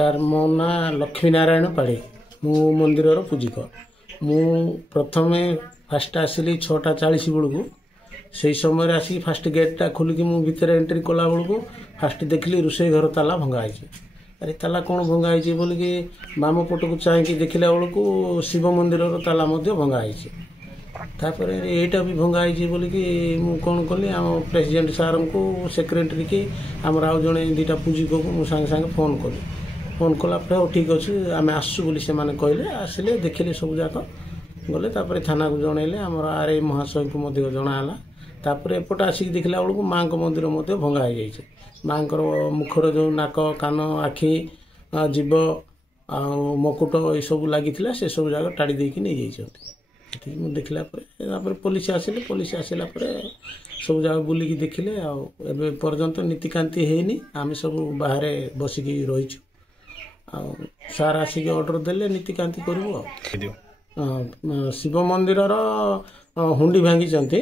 Sir ମୋ ନାଁ ଲକ୍ଷ୍ମୀ ନାରାୟଣ ପାଢ଼ୀ ମୁଁ ମନ୍ଦିରର ପୂଜିକ। ମୁଁ ପ୍ରଥମେ ଫାଷ୍ଟ ଆସିଲି 6:40 ବେଳକୁ। ସେହି ସମୟରେ ଆସିକି ଫାଷ୍ଟ ଗେଟ୍ଟା ଖୋଲିକି ମୁଁ ଭିତରେ ଏଣ୍ଟ୍ରି କଲା ବେଳକୁ ଫାଷ୍ଟ ଦେଖିଲି ରୋଷେଇ ଘର ତାଲା ଭଙ୍ଗା ହେଇଛି। ଆରେ ତାଲା କ'ଣ ଭଙ୍ଗା ହେଇଛି ବୋଲିକି ବାମ ପଟକୁ ଚାହିଁକି ଦେଖିଲା ବେଳକୁ ଶିବ ମନ୍ଦିରର ତାଲା ମଧ୍ୟ ଭଙ୍ଗା ହେଇଛି। ତାପରେ ଏଇଟା ବି ଭଙ୍ଗା ହେଇଛି ବୋଲିକି ମୁଁ କ'ଣ କଲି, ଆମ ପ୍ରେସିଡେଣ୍ଟ ସାର୍ଙ୍କୁ, ସେକ୍ରେଟାରୀ କି ଆମର ଆଉ ଜଣେ ଦୁଇଟା ପୂଜିକକୁ ମୁଁ ସାଙ୍ଗେ ସାଙ୍ଗେ ଫୋନ୍ କଲି। ଫୋନ୍ କଲା ପରେ ହଉ ଠିକ୍ ଅଛି ଆମେ ଆସୁଛୁ ବୋଲି ସେମାନେ କହିଲେ। ଆସିଲେ ଦେଖିଲେ ସବୁ ଯାକ ଗଲେ, ତାପରେ ଥାନାକୁ ଜଣାଇଲେ, ଆମର ଆର୍ଆଇ ମହାଶୟଙ୍କୁ ମଧ୍ୟ ଜଣାହେଲା। ତାପରେ ଏପଟେ ଆସିକି ଦେଖିଲା ବେଳକୁ ମାଆଙ୍କ ମନ୍ଦିର ମଧ୍ୟ ଭଙ୍ଗା ହେଇଯାଇଛି। ମାଆଙ୍କର ମୁଖର ଯେଉଁ ନାକ, କାନ, ଆଖି, ଜିଭ ଆଉ ମକୁଟ ଏସବୁ ଲାଗିଥିଲା ସେସବୁ ଯାକ ଟାଡ଼ି ଦେଇକି ନେଇଯାଇଛନ୍ତି। ଏତିକି ମୁଁ ଦେଖିଲା ପରେ ତାପରେ ପୋଲିସ ଆସିଲେ, ପୋଲିସ ଆସିଲା ପରେ ସବୁ ଯାକ ବୁଲିକି ଦେଖିଲେ। ଆଉ ଏବେ ପର୍ଯ୍ୟନ୍ତ ନୀତିକାନ୍ତି ହେଇନି, ଆମେ ସବୁ ବାହାରେ ବସିକି ରହିଛୁ। ଆଉ ସାର୍ ଆସିକି ଅର୍ଡ଼ର ଦେଲେ ନୀତିକାନ୍ତି କରିବୁ। ଆଉ ଶିବ ମନ୍ଦିରର ହୁଣ୍ଡି ଭାଙ୍ଗିଛନ୍ତି,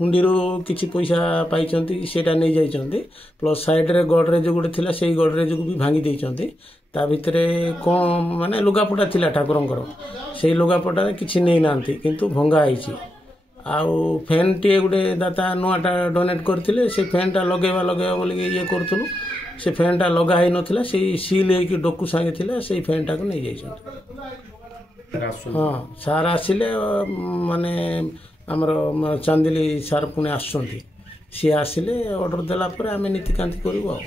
ହୁଣ୍ଡିରୁ କିଛି ପଇସା ପାଇଛନ୍ତି ସେଇଟା ନେଇଯାଇଛନ୍ତି। ପ୍ଲସ୍ ସାଇଡ଼୍ରେ ଗଡ଼ରେଜ ଗୋଟେ ଥିଲା, ସେଇ ଗଡ଼ରେଜକୁ ବି ଭାଙ୍ଗି ଦେଇଛନ୍ତି। ତା ଭିତରେ କ'ଣ ମାନେ ଲୁଗାପଟା ଥିଲା ଠାକୁରଙ୍କର, ସେଇ ଲୁଗାପଟାରେ କିଛି ନେଇନାହାନ୍ତି କିନ୍ତୁ ଭଙ୍ଗା ହେଇଛି। ଆଉ ଫ୍ୟାନ୍ଟିଏ ଗୋଟେ ଦାତା ନୂଆଟା ଡୋନେଟ୍ କରିଥିଲେ, ସେ ଫ୍ୟାନ୍ଟା ଲଗାଇବା ବୋଲିକି ଇଏ କରୁଥିଲୁ। ସେ ଫ୍ୟାନ୍ଟା ଲଗା ହେଇନଥିଲା, ସେଇ ସିଲ୍ ହେଇକି ଡୋକୁ ସାଙ୍ଗେ ଥିଲା, ସେଇ ଫ୍ୟାନ୍ଟାକୁ ନେଇଯାଇଛନ୍ତି। ହଁ ସାର୍ ଆସିଲେ, ମାନେ ଆମର ଚାନ୍ଦିଲି ସାର୍ ପୁଣି ଆସୁଛନ୍ତି। ସିଏ ଆସିଲେ ଅର୍ଡ଼ର ଦେଲା ପରେ ଆମେ ନୀତିକାନ୍ତି କରିବୁ ଆଉ।